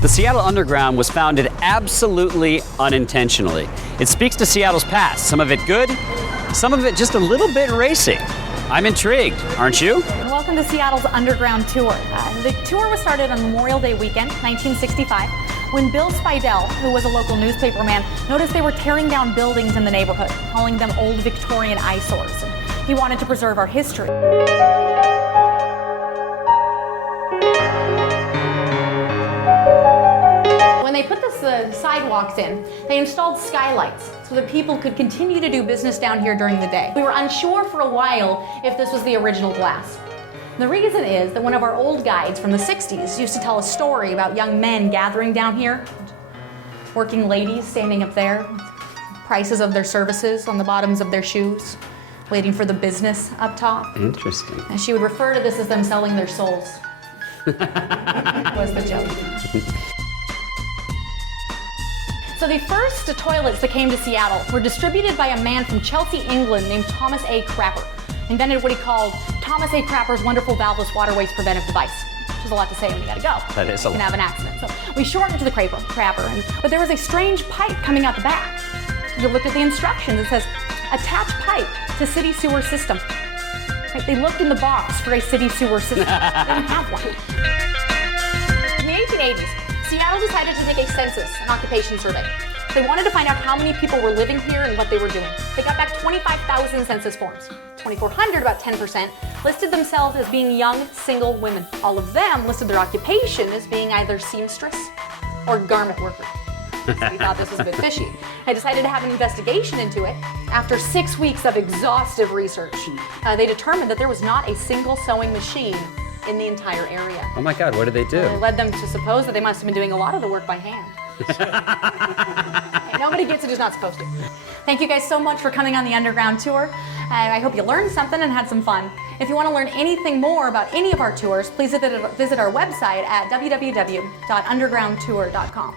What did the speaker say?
The Seattle Underground was founded absolutely unintentionally. It speaks to Seattle's past, some of it good, some of it just a little bit racy. I'm intrigued, aren't you? Welcome to Seattle's Underground Tour. The tour was started on Memorial Day weekend, 1965, when Bill Spidell, who was a local newspaperman, noticed they were tearing down buildings in the neighborhood, calling them old Victorian eyesores. He wanted to preserve our history. When they put the sidewalks in, they installed skylights so that people could continue to do business down here during the day. We were unsure for a while if this was the original glass. The reason is that one of our old guides from the 60s used to tell a story about young men gathering down here, working ladies standing up there, prices of their services on the bottoms of their shoes, waiting for the business up top. Interesting. And she would refer to this as them selling their souls. Was the joke. So the first toilets that came to Seattle were distributed by a man from Chelsea, England named Thomas A. Crapper. Invented what he called Thomas A. Crapper's wonderful valveless waterways preventive device. Which is a lot to say when you gotta go. That is a lot. You can have an accident. So we shortened to the Crapper, but there was a strange pipe coming out the back. So you looked at the instructions, it says, attach pipe to city sewer system. Right, they looked in the box for a city sewer system. They didn't have one. In the 1880s, Seattle decided to take a census, an occupation survey. They wanted to find out how many people were living here and what they were doing. They got back 25,000 census forms. 2,400, about 10%, listed themselves as being young, single women. All of them listed their occupation as being either seamstress or garment worker. So we thought this was a bit fishy. I decided to have an investigation into it. After 6 weeks of exhaustive research, they determined that there was not a single sewing machine in the entire area. Oh my God, what did they do? It led them to suppose that they must have been doing a lot of the work by hand. Nobody gets it who's not supposed to. Thank you guys so much for coming on the Underground Tour. I hope you learned something and had some fun. If you want to learn anything more about any of our tours, please visit our website at www.undergroundtour.com.